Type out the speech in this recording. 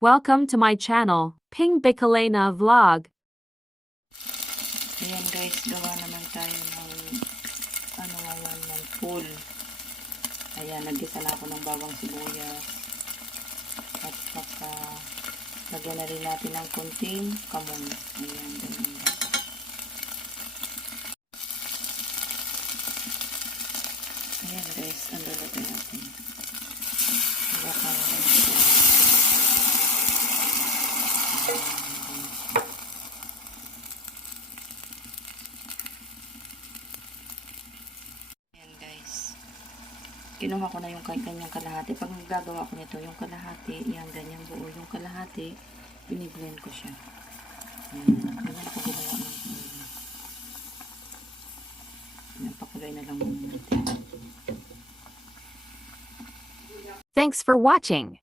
Welcome to my channel, Ping Bicolena Vlog. Ayan guys, gawa naman tayo ng ngayon ng pool. Ayan, naggisa na ako ng bawang sibuyas. At saka lagyan na rin natin ng konting kamon. Ayan, ganyan. Ayan guys, ang lalagay natin. Kinuha ko na yung kanyang kalahati. Pag gagawa ko nito, yung kalahati, yan, ganyan buo. Yung kalahati, biniblend ko siya. Ganyan ako gumawa ng yan, pakulay na lang muna natin. Thanks for watching.